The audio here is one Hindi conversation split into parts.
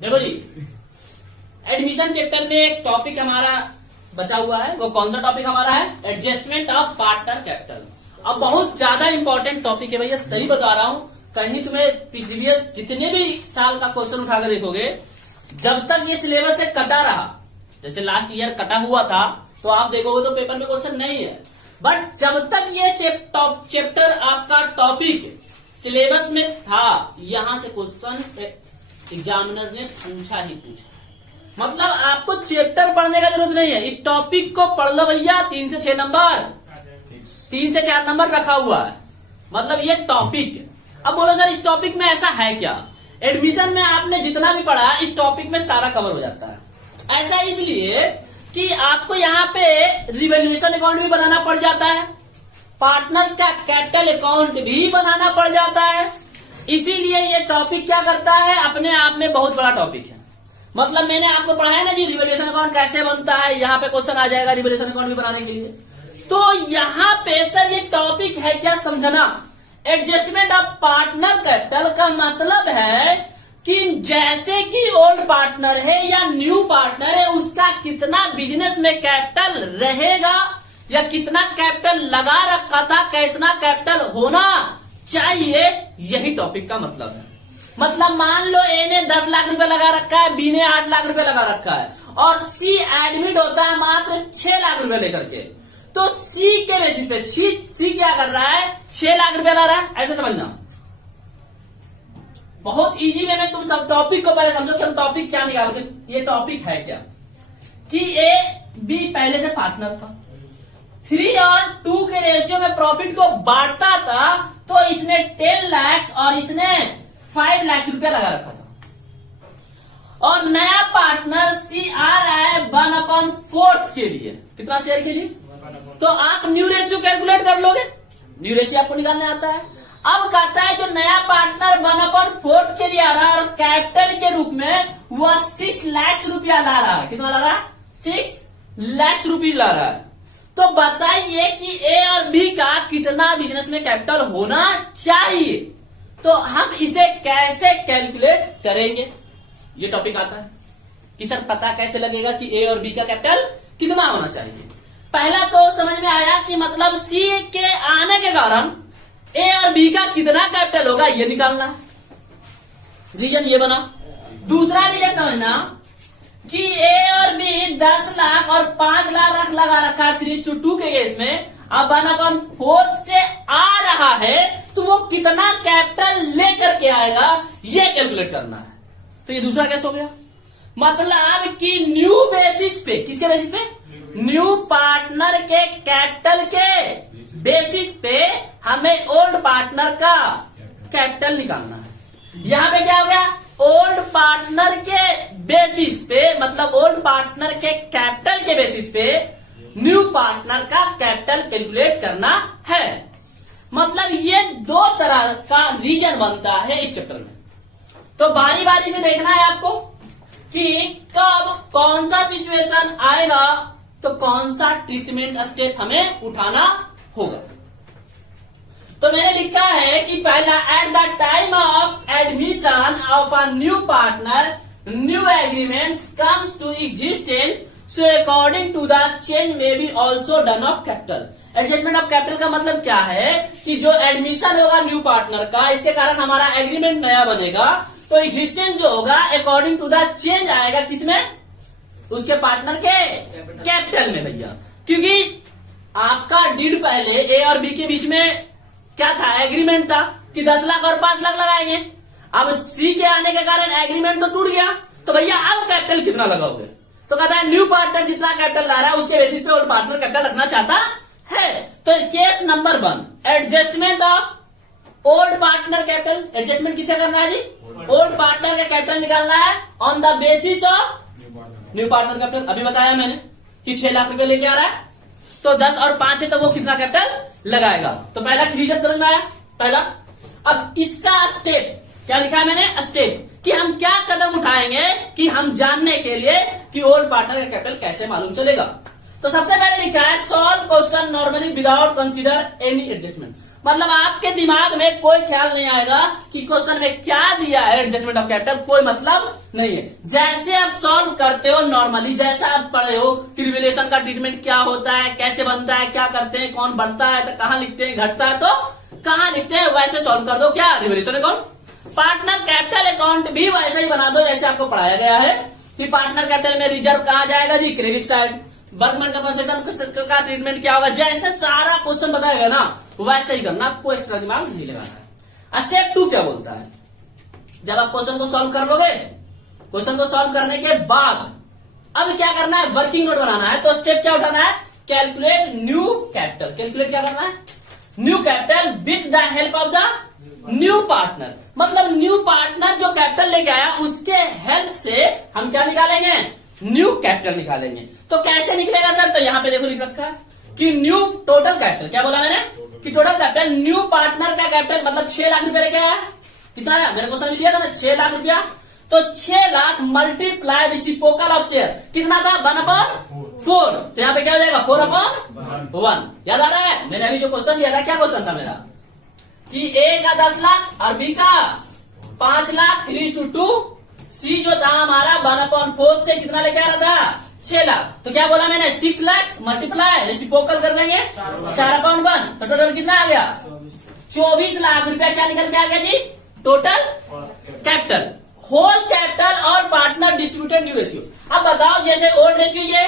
देखो जी, एडमिशन चैप्टर में एक टॉपिक हमारा बचा हुआ है। वो कौन सा टॉपिक हमारा है? Adjustment of partner capital. अब बहुत ज्यादा इंपॉर्टेंट टॉपिक है भैया, सही बता रहा हूं। कहीं तुम्हें प्रीवियस जितने भी साल का क्वेश्चन उठाकर देखोगे, जब तक ये सिलेबस से कटा रहा, जैसे लास्ट ईयर कटा हुआ था, तो आप देखोगे तो पेपर में क्वेश्चन नहीं है। बट जब तक ये चैप्टर आपका टॉपिक सिलेबस में था, यहां से क्वेश्चन एग्जामिनर ने पूछा ही पूछा। मतलब आपको चैप्टर पढ़ने का जरूरत नहीं है, इस टॉपिक को पढ़ लो भैया। 3 से 6 नंबर, 3 से 4 नंबर रखा हुआ है। मतलब ये टॉपिक। अब बोलो सर इस टॉपिक में ऐसा है क्या? एडमिशन में आपने जितना भी पढ़ा इस टॉपिक में सारा कवर हो जाता है। ऐसा इसलिए कि आपको यहाँ पे रिवैल्यूएशन अकाउंट भी बनाना पड़ जाता है, पार्टनर्स का कैपिटल अकाउंट भी बनाना पड़ जाता है। इसीलिए ये टॉपिक क्या करता है, अपने आप में बहुत बड़ा टॉपिक है। मतलब मैंने आपको पढ़ाया ना जी रिवैल्यूएशन अकाउंट कैसे बनता है, यहाँ पे क्वेश्चन आ जाएगा रिवैल्यूएशन अकाउंट भी बनाने के लिए। तो यहाँ पे सर ये टॉपिक है क्या समझना। एडजस्टमेंट ऑफ पार्टनर कैपिटल का मतलब है कि जैसे कि ओल्ड पार्टनर है या न्यू पार्टनर है, उसका कितना बिजनेस में कैपिटल रहेगा या कितना कैपिटल लगा रखा था, कितना कैपिटल होना चाहिए, यही टॉपिक का मतलब है। मतलब मान लो ए ने 10 लाख रुपए लगा रखा है, बी ने 8 लाख रुपए लगा रखा है और सी एडमिट होता है मात्र 6 लाख रुपए लेकर के। तो सी के बेसिस पे सी क्या कर रहा है, 6 लाख रुपए ला रहा है। ऐसे समझना, बहुत इजी वे में तुम सब टॉपिक को पहले समझो कि हम टॉपिक क्या निकालोगे। ये टॉपिक है क्या कि ए बी पहले से पार्टनर था, 3 और 2 के रेशियो में प्रॉफिट को बांटता था। तो इसने 10 लाख और इसने 5 लाख रुपया लगा रखा था। और नया पार्टनर सी आ रहा है 1/4 के लिए। कितना शेयर के लिए? तो आप न्यू रेशियो कैलकुलेट कर लोगे, न्यू रेशियो आपको निकालने आता है। अब कहता है जो नया पार्टनर 1/4 के लिए आ रहा है और कैपिटल के रूप में वह 6 लाख रुपया ला रहा है। कितना ला रहा है? 6 लाख रुपीज ला रहा है। तो बताइए कि ए और बी का कितना बिजनेस में कैपिटल होना चाहिए। तो हम इसे कैसे कैलकुलेट करेंगे, ये टॉपिक आता है कि सर पता कैसे लगेगा कि ए और बी का कैपिटल कितना होना चाहिए। पहला तो समझ में आया कि मतलब सी के आने के कारण ए और बी का कितना कैपिटल होगा ये निकालना है, रीजन ये बना। दूसरा रीजन समझना कि ए और बी 10 लाख और 5 लाख लगा रखा है 3:2 के केस में। अब 1/4 से आ रहा है तो वो कितना कैपिटल लेकर के आएगा ये कैलकुलेट करना है। तो ये दूसरा केस हो गया। मतलब कि न्यू बेसिस पे, किसके बेसिस पे? न्यू पार्टनर के कैपिटल के बेसिस पे हमें ओल्ड पार्टनर का कैपिटल निकालना है। यहां पे क्या हो गया? ओल्ड पार्टनर के बेसिस पे, मतलब ओल्ड पार्टनर के कैपिटल के बेसिस पे न्यू पार्टनर का कैपिटल कैलकुलेट करना है। मतलब ये 2 तरह का रीजन बनता है इस चैप्टर में। तो बारी बारी से देखना है आपको कि कब कौन सा सिचुएशन आएगा तो कौन सा ट्रीटमेंट स्टेप हमें उठाना होगा। तो मैंने लिखा है कि पहला, at the time of admission of a new partner new agreements comes to existence, so according to the change में be also done of capital. Adjustment of capital का मतलब क्या है कि जो एडमिशन होगा न्यू पार्टनर का, इसके कारण हमारा एग्रीमेंट नया बनेगा। तो एग्जिस्टेंस जो होगा अकॉर्डिंग टू द चेंज आएगा किसमें? उसके पार्टनर के कैपिटल में भैया। क्योंकि आपका डीड पहले ए और बी के बीच में क्या था? एग्रीमेंट था कि 10 लाख और 5 लाख लगाएंगे। अब सी के आने के कारण एग्रीमेंट तो टूट गया। तो भैया अब कैपिटल कितना लगाओगे? तो कहता है न्यू पार्टनर जितना कैपिटल ला रहा है उसके बेसिस पे ओल्ड पार्टनर कैपिटल रखना चाहता है। तो case number 1, adjustment of old partner capital. Adjustment किसे करना है जी? ओल्ड पार्टनर का कैपिटल निकालना है on the basis of new partner capital. अभी बताया मैंने कि 6 लाख रुपए लेके आ रहा है, तो 10 और 5 है तो वो कितना कैपिटल लगाएगा। तो पहला रीजन समझ में आया पहला। अब इसका स्टेप क्या लिखा है मैंने? स्टेप कि हम क्या कदम उठाएंगे कि हम जानने के लिए कि ओल्ड पार्टनर का कैपिटल कैसे मालूम चलेगा। तो सबसे पहले लिखा है solve question normally without consider any adjustment. मतलब आपके दिमाग में कोई ख्याल नहीं आएगा कि क्वेश्चन में क्या दिया है एडजस्टमेंट ऑफ कैपिटल, कोई मतलब नहीं है। जैसे आप सॉल्व करते हो नॉर्मली, जैसा आप पढ़े हो कि रिवैल्यूएशन का ट्रीटमेंट क्या होता है, कैसे बनता है, क्या करते हैं, कौन बढ़ता है तो कहां लिखते हैं, घटता है तो कहां लिखते हैं, वैसे सॉल्व कर दो क्या revaluation account. Partner capital account भी वैसे ही बना दो जैसे आपको पढ़ाया गया है कि पार्टनर कैपिटल में रिजर्व कहां जाएगा जी, क्रेडिट साइड। वर्कमैन कंपनसेशन का ट्रीटमेंट क्या होगा, जैसे सारा क्वेश्चन बताएगा ना वैसे ही करना, आपको एक्स्ट्रा दिमाग नहीं लगाना है। स्टेप 2 क्या बोलता है, जब आप क्वेश्चन को सॉल्व कर लोगे, क्वेश्चन को सॉल्व करने के बाद अब क्या करना है, वर्किंग नोट बनाना है। तो स्टेप क्या उठाना है, कैलकुलेट न्यू कैपिटल। कैलकुलेट क्या करना है, new capital with the help of the new partner. मतलब न्यू पार्टनर जो कैपिटल लेके आया उसके हेल्प से हम क्या निकालेंगे, न्यू कैपिटल निकालेंगे। तो कैसे निकलेगा सर, तो यहां पे देखो लिख रखा है कि न्यू टोटल कैपिटल, क्या बोला मैंने कि टोटल कैपिटल न्यू पार्टनर का कैपिटल मतलब 6 लाख रुपया लेके आया। कितना है, मेरे को समझ लिया था मैं, 6 लाख रुपया। तो 6 lakh multiply reciprocal of share कितना था, 1/4। तो यहाँ पे क्या हो जाएगा, 4/1। याद आ रहा है, मैंने अभी जो क्वेश्चन दिया था, क्या क्वेश्चन था मेरा कि ए का 10 लाख और बी का 5 लाख, 3:2। सी जो था हमारा 1/4 से कितना लेके आ रहा था, 6 लाख। तो क्या बोला मैंने, 6 लाख मल्टीप्लाई रेसिप्रोकल कर देंगे 4/1। तो टोटल कितना आ गया, 24 लाख रुपया क्या निकल के आ गया जी, टोटल कैपिटल। होल कैपिटल और पार्टनर डिस्ट्रीब्यूटेड न्यू रेशियो। अब बताओ, जैसे ओल्ड रेशियो ये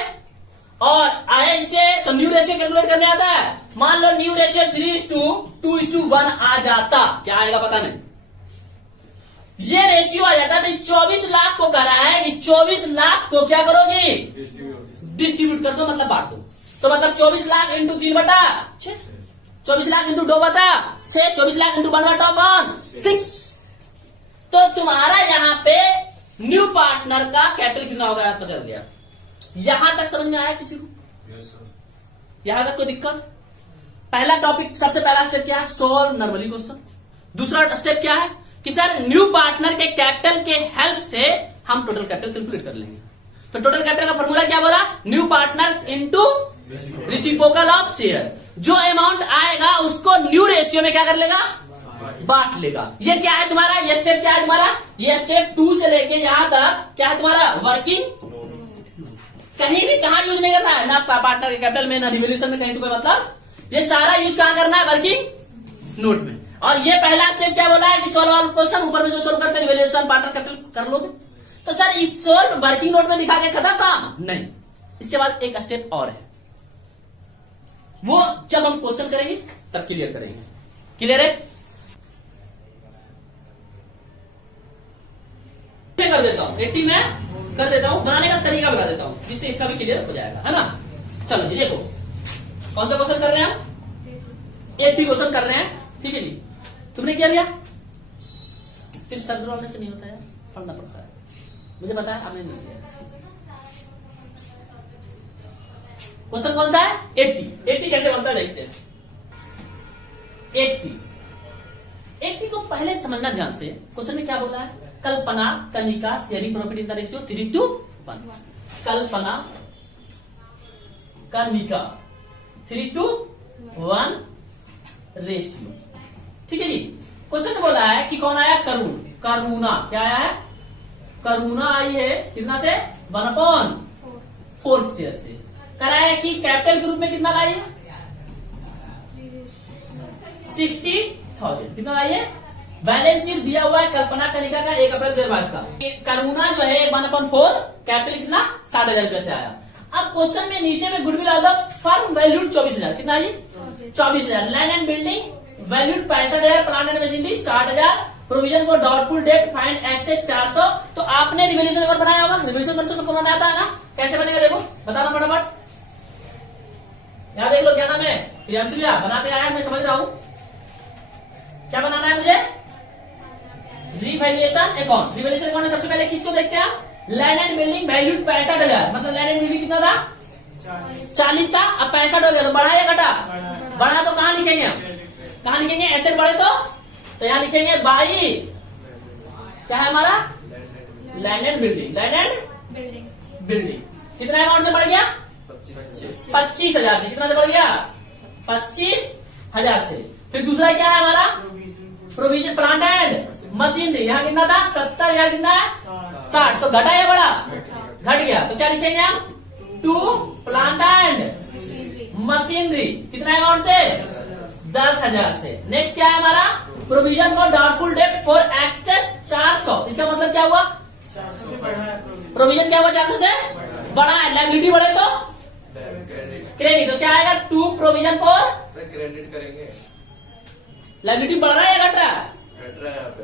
और आए इससे, तो न्यू रेशियो कैलकुलेट करने आता है। मान लो न्यू रेशियो 3:2:1 आ जाता, क्या आएगा पता नहीं, ये रेशियो आ जाता। तो 24 लाख को करा है, इस 24 लाख को क्या करोगे, डिस्ट्रीब्यूट कर दो, मतलब बांट दो। तो मतलब 24 lakh into 3/6, 24 lakh into 2/6, 24 lakh into 1/6। तो तुम्हारा यहाँ पे न्यू पार्टनर का कैपिटल कितना होगा पता चल गया। यहां तक समझ में आया किसी को, यहां तक कोई दिक्कत। पहला टॉपिक, सबसे पहला स्टेप क्या है, सॉल्व नॉर्मली क्वेश्चन। दूसरा स्टेप क्या है कि सर न्यू पार्टनर के कैपिटल के हेल्प से हम टोटल कैपिटल कैलकुलेट कर लेंगे। तो टोटल कैपिटल का फॉर्मूला क्या बोला, new partner into reciprocal of share. जो अमाउंट आएगा उसको न्यू रेशियो में क्या कर लेगा, बांट लेगा। ये क्या है तुम्हारा, ये स्टेप क्या है तुम्हारा, ये स्टेप 2 से लेके यहां तक क्या है तुम्हारा, वर्किंग। कहीं भी कहां यूज नहीं करना है, ना पार्टनर के कैपिटल में, ना रिवैल्यूएशन में, कहीं से कोई मतलब। ये सारा यूज कहां करना है, वर्किंग नोट में। और ये पहला स्टेप क्या बोला है कि सोल्व ऑल क्वेश्चन, ऊपर में जो सोल्व करते हैं रिवैल्यूएशन पार्टनर कैपिटल कर लोगे। तो सर इस सोल्व वर्किंग नोट में दिखा के खत्म काम नहीं, इसके बाद एक स्टेप और है, वो जब हम क्वेश्चन करेंगे तब क्लियर करेंगे। क्लियर है, कर देता हूं 80 में कर देता हूं, बनाने का तरीका बता देता हूं जिससे इसका भी क्लियर हो जाएगा, है ना। चलो जी देखो, कौन सा क्वेश्चन कर रहे हैं हम, 80 क्वेश्चन कर रहे हैं, ठीक है जी। तुमने क्या लिया, सिर्फ सर दौड़ने से नहीं होता है, पढ़ना पड़ता है, मुझे पता है, आपने नहीं लिया। क्वेश्चन कौन सा है, 80 कैसे बनता है देखते हैं। 80 को पहले समझना ध्यान से। क्वेश्चन में क्या बोला है, Kalpana Kanika sharing profit in the ratio 3:1। Kalpana Kanika 3:1 ratio, ठीक है जी। क्वेश्चन बोला है कि कौन आया, करुणा, क्या आया है, करुणा आई है कितना से, 1/4 शेयर से। कराया है कि कैपिटल ग्रुप में कितना लाई है, 60,000, कितना लाई है। बैलेंस शीट दिया हुआ है कल्पना कनिका का 1 अप्रैल 2022 का। करुणा जो है 1/4, कैपिटल कितना 60,000 रुपए से आया। अब क्वेश्चन में नीचे में goodwill of the firm valued 24,000, कितना है 24,000। Land and building valued 65,000, plant and machinery 60,000, provision for doubtful debt find excess 400। तो आपने रिवैल्यूएशन अगर बनाया होगा, रिवैल्यूएशन तो सबको बनाया आता है ना, कैसे बनेगा देखो, बताना फटाफट। यहां देख लो, क्या नाम है, प्रियांशु भैया बनाते आया, मैं समझ रहा हूं। क्या बनाना है मुझे, रिवैल्यूएशन अकाउंट। रिवैल्यूएशन अकाउंट में सबसे पहले किसको देखते हैं, लैंड एंड बिल्डिंग वैल्यूड 65,000, मतलब लैंड एंड बिल्डिंग कितना था, 40 था, अब 65 हो गया। तो बढ़ा या घटा, बढ़ा तो कहां लिखेंगे हम, कहां लिखेंगे, एसेट बढ़े तो यहां लिखेंगे बाई, क्या है हमारा, land and building, land and building. कितना अमाउंट से बढ़ गया, 25,000 से। कितना से बढ़ गया, 25,000 से। फिर दूसरा क्या है हमारा प्रोविजन प्लांट एंड मशीनरी, यहाँ कितना था 70, यहाँ कितना है 60, तो घटा या बढ़ा, घट गया, तो क्या लिखेंगे हम टू प्लांट एंड मशीनरी, कितना अमाउंट से 10,000 से। नेक्स्ट क्या है हमारा provision for doubtful debt for excess 400, इसका मतलब क्या हुआ, 400 से बढ़ा है प्रोविजन क्या हुआ 400 से बढ़ा है, लाइबिलिटी बढ़े तो क्रेडिट, तो क्या आएगा टू प्रोविजन फॉर क्रेडिट करेंगे। लाइबिलिटी बढ़ रहा है या घट रहा है, घट रहा है यहाँ पे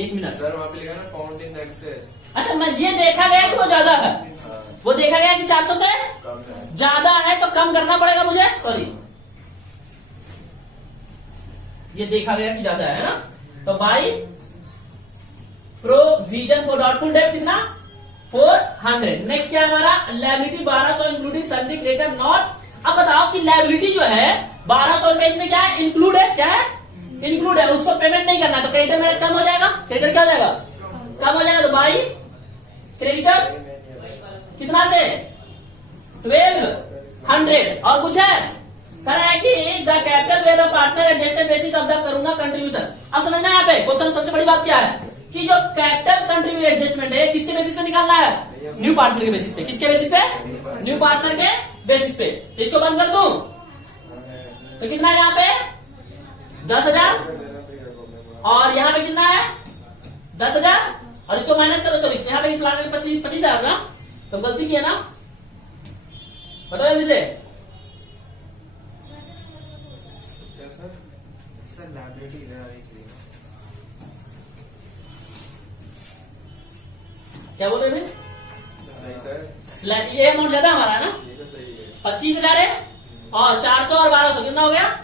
1 मिनट सर, वहाँ पे लिखा ना फाउंड इन एक्सेस। अच्छा, मैं ये देखा गया कि वो ज्यादा है, वो देखा गया कि 400 से कम है। ज्यादा है तो कम करना पड़ेगा मुझे, सॉरी ये देखा गया कि ज्यादा है ना, तो by provision for doubtful date कितना 400। नेक्स्ट क्या है हमारा लायबिलिटी 1200 इंक्लूडिंग सन्डी क्रेडिटर नॉट। अब बताओ कि लायबिलिटी जो है 1200 में इसमें क्या है इंक्लूड है, क्या है इंक्लूड है, उसको पेमेंट नहीं करना, तो क्रेडिटर मेरा कम हो जाएगा, क्रेडिटर क्या हो जाएगा कम हो जाएगा, तो बाई क्रेडिटर्स कितना से 1200। और कुछ है कह रहा है कि the capital well of partner adjusted basis of the Karuna contribution. अब समझना यहाँ पे क्वेश्चन सबसे बड़ी बात क्या है कि जो कैपिटल कंट्रीब्यूशन एडजस्टमेंट है किसके बेसिस पे निकालना है, न्यू पार्टनर के बेसिस पे, किसके बेसिस पे न्यू पार्टनर के बेसिस पे, तो इसको बंद कर दूं तो कितना है यहाँ पे 10,000 और यहाँ पे कितना है 10,000 और इसको माइनस करो, सॉरी यहाँ पे प्लान 25,000 ना, तो गलती की है ना, बताओ जल्दी से। सर लाइबिलिटी इधर आ रही चाहिए, क्या बोल रहे थे, सही तो है, ये अमाउंट ज्यादा हमारा है ना, ये तो सही है। 25,000 है और 400 और 1200 कितना हो गया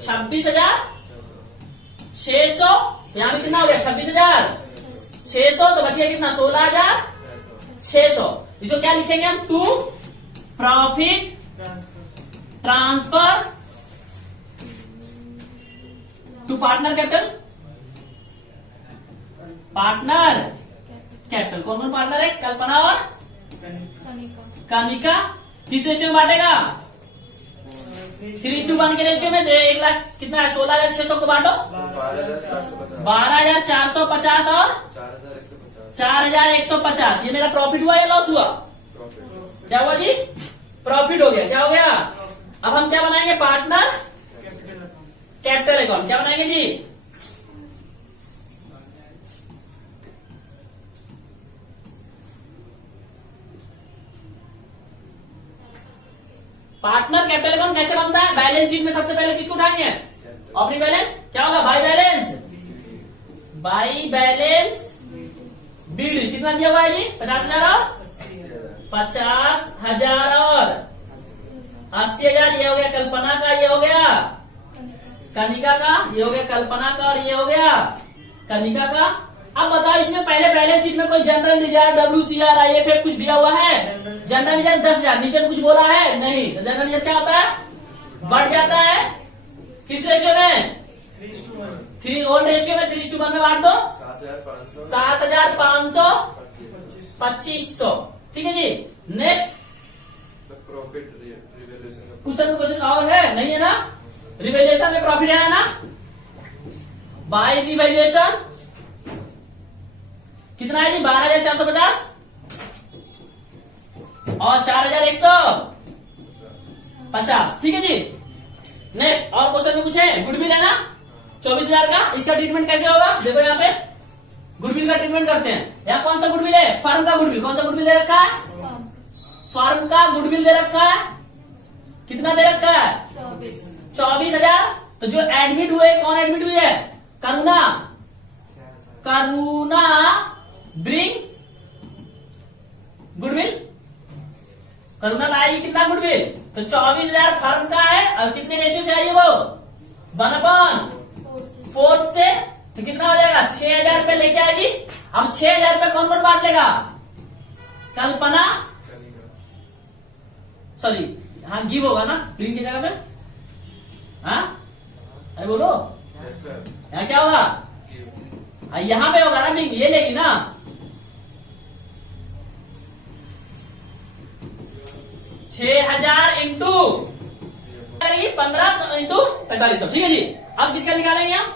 26,600, यहाँ पे कितना हो गया 26,600, तो बच गया कितना 16,600। इसको क्या लिखेंगे हम to profit transfer to partner capital, partner capital कौन कौन पार्टनर है, कल्पना और कनिका, किस रेशियो में बांटेगा 3:1 के रेशियो में, 1 लाख कितना है 16,600 को बांटो 12,450 और 4,150, ये मेरा प्रॉफिट हुआ या लॉस हुआ, क्या हुआ जी प्रॉफिट हो गया, क्या हो गया। अब हम क्या बनाएंगे पार्टनर कैपिटल अकाउंट, क्या बनाएंगे जी पार्टनर कैपिटल अकाउंट कैसे बनता है, बैलेंस शीट में सबसे पहले किसको उठाएंगे ओपनिंग बैलेंस, क्या होगा बाई बैलेंस बीडी, कितना दिया हुआ है जी 50,000 और 50,000 और 80,000, ये हो गया कल्पना का, ये हो गया कनिका का, ये हो गया कल्पना का और ये हो गया कनिका का। अब बताओ इसमें पहले बैलेंस शीट में कोई जनरल रिजर्व WCR IFF कुछ दिया हुआ है, जनरल रिजर्व 10,000, नीचे कुछ बोला है नहीं, जनरल रिजर्व क्या होता है बढ़ जाता है, किस रेशियो में 3 ओल्ड रेशियो में 3:1 में बांट दो 7,500 2500, ठीक है जी। नेक्स्ट प्रॉफिट रिवैल्यूएशन क्वेश्चन और है नहीं है ना, रिवैल्यूएशन में प्रॉफिट है ना, बाय रिवैल्यूएशन कितना है जी 12,450 और 4,150, ठीक है जी। नेक्स्ट और क्वेश्चन में कुछ है, गुडविल है ना 24,000 का, इसका ट्रीटमेंट कैसे होगा देखो यहाँ पे गुडविल का ट्रीटमेंट करते हैं। यहाँ कौन सा गुडविल है, फर्म का गुडविल, कौन सा गुडविल दे रखा है फर्म का गुडविल दे रखा है, कितना दे रखा है 24,000। तो जो एडमिट हुए कौन एडमिट हुई है करुणा ब्रिंग गुडविल, करुणा लाएगी कितना गुडविल, तो 24,000 फर्म का है और कितने रेशियो से आई है वो 1/4 से, तो कितना हो जाएगा 6,000 रुपये लेके आएगी। अब 6,000 रुपये कौन कौन बांट लेगा, कल्पना सॉरी हाँ गिव होगा ना ब्रिंग की जगह पे, हाँ अरे बोलो यस सर, यहाँ क्या होगा यहाँ पे होगा ना ब्रिंग, ये लेगी ना 6,000 इंटू 1500 इंटू 4500, ठीक है जी। अब किसका निकालेंगे हम?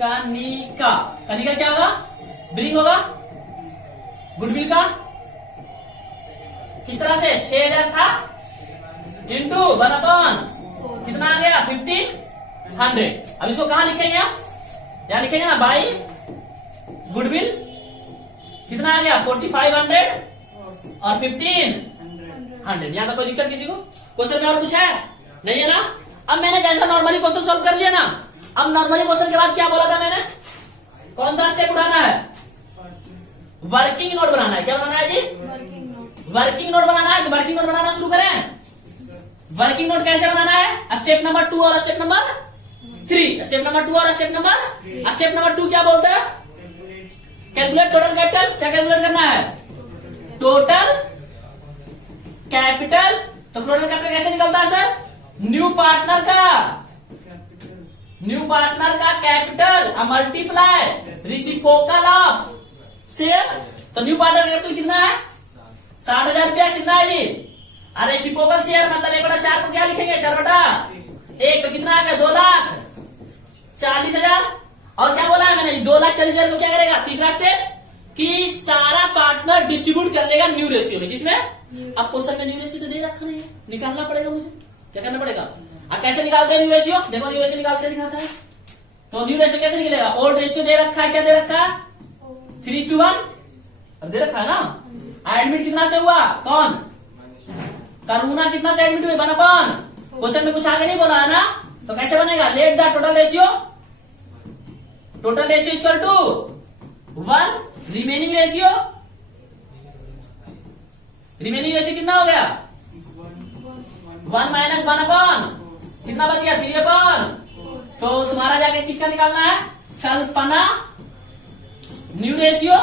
कनिका। कनिका क्या होगा? ब्रिंग होगा। गुडविल का किस तरह से 6000 था इंटू 1/, कितना आ गया 1500। अब इसको कहां लिखेंगे आप? यहां लिखेंगे ना, बाई गुडविल कितना आ गया 4500 और 1500। यहां तक कोई दिक्कत किसी को? क्वेश्चन में और कुछ है? नहीं है ना? अब मैंने जैसा नॉर्मली क्वेश्चन सॉल्व कर लिया ना, अब नॉर्मली क्वेश्चन के बाद क्या बोला था मैंने? कौन सा स्टेप उठाना है? वर्किंग नोट बनाना है। क्या बनाना है जी? वर्किंग नोट बनाना है। तो वर्किंग नोट बनाना शुरू करें। वर्किंग नोट कैसे बनाना है? स्टेप नंबर 2 और स्टेप नंबर 3। स्टेप नंबर 2 और स्टेप नंबर 2 क्या बोलते हैं? Calculate total capital. क्या कैलकुलेट करना है? Total capital. तो टोटल कैपिटल कैसे निकलता है सर? न्यू पार्टनर का capital multiply reciprocal of share. तो न्यू पार्टनर कैपिटल कितना है? 60,000 रुपया। कितना है जी? अरे रिसिप्रोकल शेयर मतलब 1/4 को क्या लिखेंगे? 4/1। तो कितना आ गया? 2,40,000। और क्या बोला है मैंने? 2,40,000 को क्या करेगा? तीसरा स्टेप कि सारा पार्टनर डिस्ट्रीब्यूट कर लेगा न्यू रेशियो में। किसमें? अब क्वेश्चन में न्यू रेशियो तो दे रखा नहीं है, निकालना पड़ेगा मुझे। क्या करना पड़ेगा? अब कैसे निकालते हैं न्यू रेशियो? देखो न्यू रेशियो निकालते दिखाता है। तो न्यू रेशियो कैसे निकलेगा? ओल्ड रेशियो दे रखा है। क्या दे रखा है? 3:1 दे रखा है ना। एडमिट कितना से हुआ? कौन? करुणा कितना से एडमिट हुई? 1/। क्वेश्चन में कुछ आगे नहीं बोला है ना, तो कैसे बनेगा? Let the total ratio equal to 1 remaining ratio कितना हो गया? 1 - 1/। कितना बच गया? 3/। तो तुम्हारा जाके किसका निकालना है? Kalpana new ratio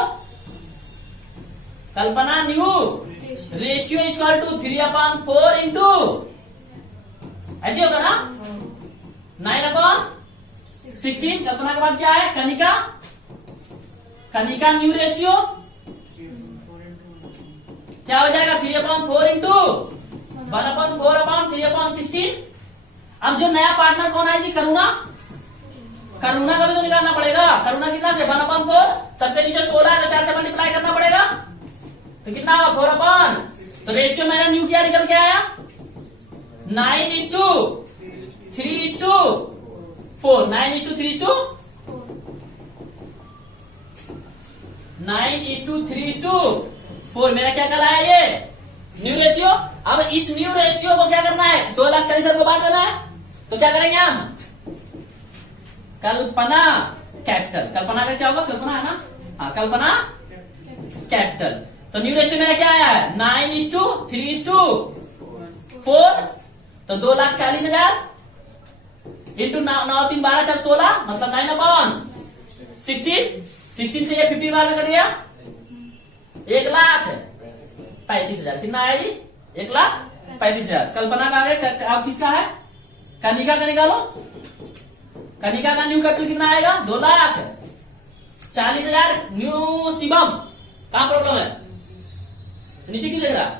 equal to 3/4 into ऐसे होगा ना 9/16। कल्पना के बाद क्या है? कनिका न्यू रेशियो क्या हो जाएगा? 3/4 इंटू 1/4/3/16। अब जो नया पार्टनर कौन आएगी? करुणा का भी तो निकालना पड़ेगा। करुणा कितना से? 1/4। सबके नीचे 16 है तो 4 से मल्टीप्लाई करना पड़ेगा। तो कितना होगा? 4/। तो रेशियो मेरा न्यू क्या निकल के आया? 9:3:4। 9:3:4 मेरा क्या कहलाया? ये न्यू रेशियो। अब इस न्यू रेशियो को क्या करना है? 2,40,000 को बांट देना है। तो क्या करेंगे हम? कल्पना कैपिटल। कल्पना का क्या होगा? कल्पना है ना? हाँ, कल्पना कैपिटल। तो न्यू रेशियो मेरा क्या आया है? 9:3:4। तो 2,40,000 इंटू 9 3 12 4 16 मतलब 9/16। 16 से ये 50 बार में कट गया 1,35,000। कितना आया जी? 1,35,000। कल्पना का आगे अब किसका है? कनिका का निकालो। कनिका का न्यू कैपिटल कितना आएगा? 2,40,000 न्यू शिवम। कहां प्रॉब्लम है? नीचे क्यों लिख रहा?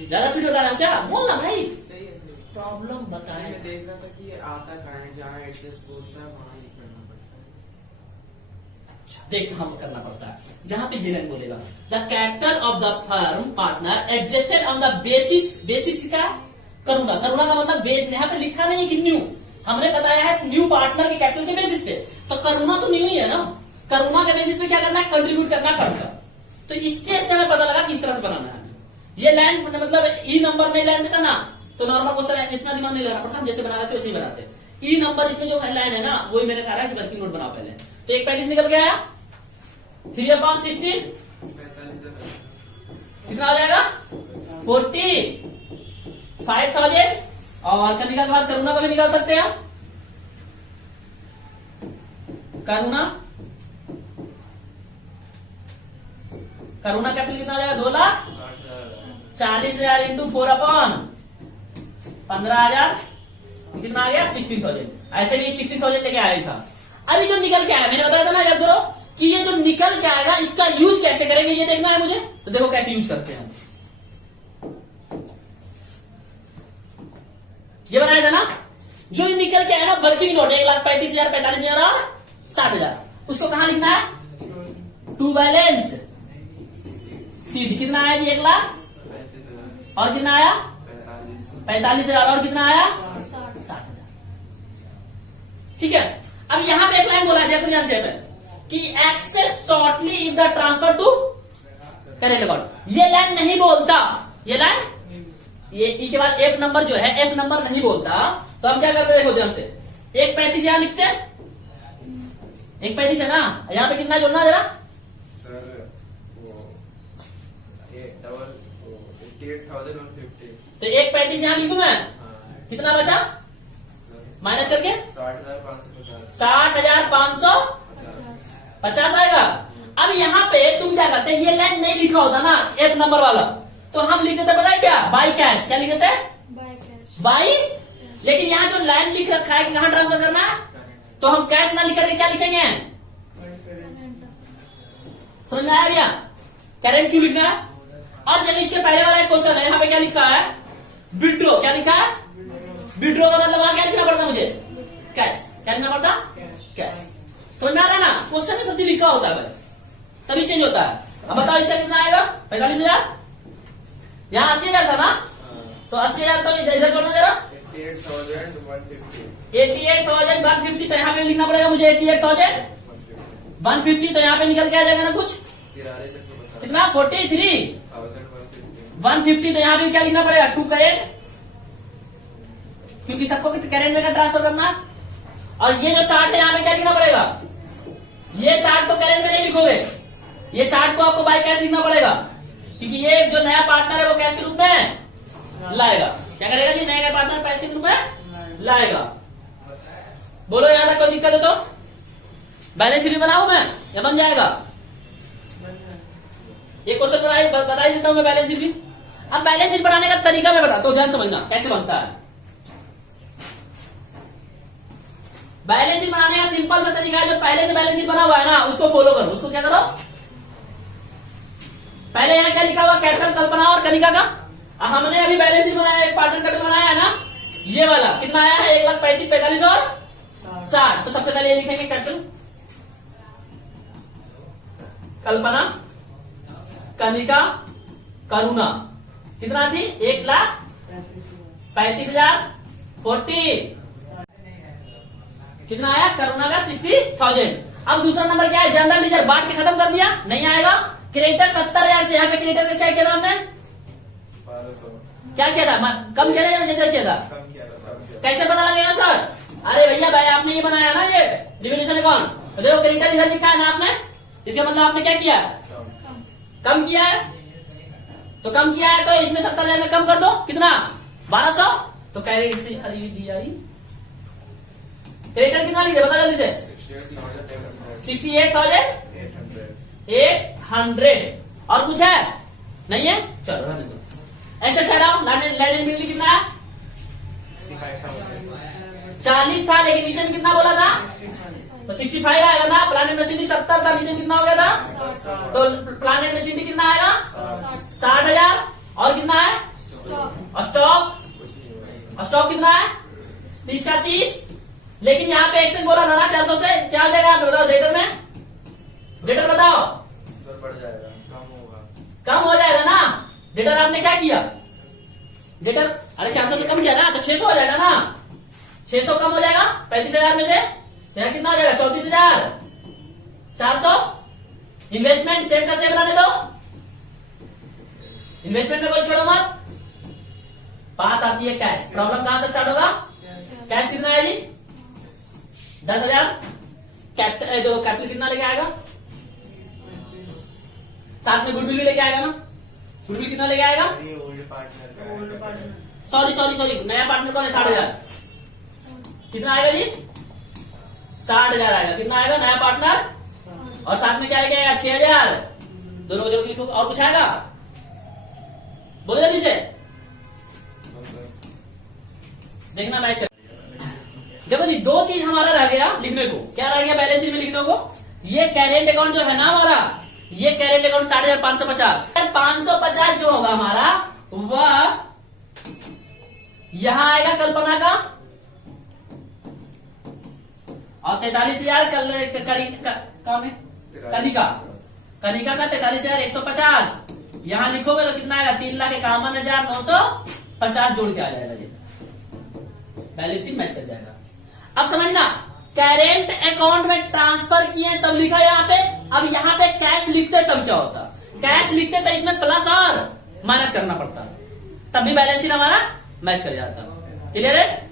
ज्यादा स्पीड बता रहा हूं क्या? बोलना भाई। सही है। प्रॉब्लम बताए। मैं देख रहा था कि ये आता कहाँ है, जहाँ एडजस्ट बोलता है वहाँ ही करना पड़ता है। देख हम करना पड़ता है जहां पे विलन बोलेगा। The capital of the firm partner adjusted on the basis क्या? करुणा का मतलब बेस। यहाँ पे लिखा नहीं कि न्यू, हमने बताया है न्यू पार्टनर के कैपिटल के बेसिस पे। तो करुणा तो न्यू ही है ना। करुणा के बेसिस पे क्या करना है? कंट्रीब्यूट करना है फर्म का। तो इसके से हमें पता लगा किस तरह से बनाना है। ये लाइन मतलब ई नंबर में लाइन करना, तो नॉर्मल क्वेश्चन इतना दिमाग नहीं लगाना पड़ता। हम जैसे बना रहे थे वैसे ही बनाते। ई नंबर इसमें जो लाइन है ना, वही मैंने कहा कि वर्किंग नोट बनाओ पहले। तो 1,35 निकल गया 3/16 कितना हो जाएगा? 45,000। और कनिका के बाद करुणा का भी निकाल सकते हैं। करुणा कैपिटल कितना हो जाएगा? 2,40,000 इंटू 4/15,000 कितना आ गया? 16,000। ऐसे भी 16,000 लेके आया था। अभी जो निकल के आया मैंने बताया था ना, याद करो कि ये जो निकल के आएगा इसका यूज कैसे करेंगे ये देखना है मुझे। तो देखो कैसे यूज करते हैं। ये बनाया था ना, जो निकल के आया ना वर्किंग नोट 1,35,000, 45,000 और 60,000, उसको कहां लिखना है? To balance sheet. कितना आया जी? 1,00,000 और कितना आया? 45,000 और कितना आया? 60,000। ठीक है, अब यहां पे एक लाइन बोला है कि excess shortly if the transfer to current account. ये लाइन नहीं बोलता, ये लाइन ये ई के बाद एक नंबर जो है, एक नंबर नहीं बोलता, तो हम क्या करते हैं? देखो ध्यान से, 1,35 यहां लिखते हैं, 1,35 है ना, यहाँ पे कितना जोड़ना जरा? सर वो 88,150। तो 1,35 यहां लिख दूं मैं, कितना बचा माइनस करके? 60,550। 60,550 आएगा। अब यहाँ पे तुम क्या करते हैं? ये लाइन नहीं लिखा होता ना एक नंबर वाला, तो हम लिख देते पता है क्या? By cash. क्या लिख देते हैं? बाई। लेकिन यहाँ जो लाइन लिख रखा है कि कहां ट्रांसफर करना है, तो हम कैश ना लिख करके क्या लिखेंगे? समझ में आया भैया? करेंट क्यों लिखना है? और जब इसके पहले वाला एक क्वेश्चन है, यहाँ पे क्या लिखा है? विड्रो। क्या लिखा है? विड्रो का मतलब वहां क्या लिखना पड़ता मुझे? कैश। क्या लिखना पड़ता? कैश। समझ में आ रहा है ना? क्वेश्चन में सब चीज लिखा होता है भाई, तभी चेंज होता है। अब बताओ इसका कितना आएगा? 45,000। यहाँ 80,000 था ना, तो 80,000 तो इधर जोड़ना जरा, 88,150। 88,150। तो यहाँ पे लिखना पड़ेगा मुझे 88,150। तो यहाँ पे निकल के आ जाएगा ना कुछ 43,150। कितना? 43,150। तो यहाँ पे क्या लिखना पड़ेगा? टू करेंट, क्योंकि सबको करेंट में ट्रांसफर करना। और ये जो 60 है, यहाँ पे क्या लिखना पड़ेगा? ये 60 को करेंट में नहीं लिखोगे, ये 60 को आपको बाय कैश लिखना पड़ेगा, क्योंकि ये जो नया पार्टनर है वो कैश के रूप में लाएगा। क्या करेगा जी? नया पार्टनर कैश के रूप में लाएगा। बोलो यहाँ तक कोई दिक्कत है तो? बैलेंस शीट बनाऊं मैं या बन जाएगा? ये क्वेश्चन बता ही देता हूं मैं बैलेंस शीट भी। अब बैलेंस शीट बनाने का तरीका मैं बताता हूं, ध्यान समझना कैसे बनता है। बैलेंस शीट बनाने का सिंपल सा तरीका है, जो पहले से बैलेंस शीट बना हुआ है ना, उसको फॉलो करो। उसको क्या करो? पहले यहाँ क्या लिखा हुआ? कैपिटल कल्पना और कनिका का। हमने अभी बैलेंस शीट बनाया, एक पार्टनर कैपिटल बनाया है ना, ये वाला कितना आया है? 1,35,000, 45 और 60। तो सबसे पहले ये लिखेंगे कैपिटल कल्पना, कनिका, करुणा। कितना थी? 1,35,000, 40। कितना आया? करुणा का 60,000। अब दूसरा नंबर क्या है? General ledger. बांट के खत्म कर दिया, नहीं आएगा। क्रेडिटर 70,000 से, यहाँ पे क्रेडिटर का क्या किया था हमने? 1200। क्या किया था? कम किया था या ज्यादा किया था? कम किया था। कैसे पता लगेगा सर? अरे भैया भाई, आपने ये बनाया ना ये डिविडेंड अकाउंट, देखो क्रेडिटर इधर लिखा है ना आपने, इसका मतलब आपने क्या किया? कम किया है। तो कम किया है तो इसमें 70,000 में कम कर दो, कितना? 1200। तो क्रेडिट से क्रेडिटर कितना लीजिए बता जल्दी से? 68,800। और कुछ है? नहीं है? चलो ऐसे चढ़ाओ। लैंड बिल कितना है? 40 था, लेकिन नीचे में कितना बोला था? तो 65 आएगा ना। प्लांट एंड मशीनरी 70 था, नीचे में कितना हो गया था? तो प्लांट एंड मशीनरी कितना आएगा? 60,000। और कितना है? स्टॉक कितना है? 30 का 30। लेकिन यहाँ पे एक्शन बोला था ना 400 से, क्या हो जाएगा? बताओ डेटर में, डेटर बताओ। सर बढ़ जाएगा, कम होगा। कम हो जाएगा ना। डेटर आपने क्या किया? डेटर अरे 400 से कम किया ना, तो 600 हो जाएगा ना। 600 कम हो जाएगा 35,000 में से, तो यहाँ कितना हो जाएगा? 34,400। इन्वेस्टमेंट सेम का सेम रहने दो, इन्वेस्टमेंट में कोई छोड़ो मत। बात आती है कैश। प्रॉब्लम कहां से स्टार्ट होगा? कैश कितना है जी? 10,000। कैपिटल जो कैपिटल कितना लेके आएगा? साथ में गुडविल भी लेके आएगा ना। गुडविल कितना लेके आएगा? Old partner. सॉरी नया पार्टनर कौन है? 60,000। कितना आएगा जी? 60,000 आएगा। कितना आएगा नया पार्टनर? और साथ में क्या लेके आएगा? 6,000। दोनों को जोड़ के लिखो। और कुछ आएगा? बोलो जल्दी से, देखना मैच है। देखो जी, दो चीज हमारा रह गया लिखने को। क्या रह गया बैलेंस शीट में लिखने को? ये करेंट अकाउंट जो है ना हमारा, ये करेंट अकाउंट 60,550 जो होगा हमारा, वह यहां आएगा कल्पना का और 43,000 कौन है? कनिका का 43,150। यहां लिखोगे तो कितना आएगा? 3,51,950 जोड़ के आ जाएगा। ये बैलेंस शीट मैच कर जाएगा। अब समझना, करेंट अकाउंट में ट्रांसफर किए तब लिखा यहाँ पे। अब यहाँ पे कैश लिखते तब क्या होता? कैश लिखते तो इसमें प्लस और माइनस करना पड़ता, तब भी बैलेंस शीट हमारा मैच कर जाता। क्लियर है?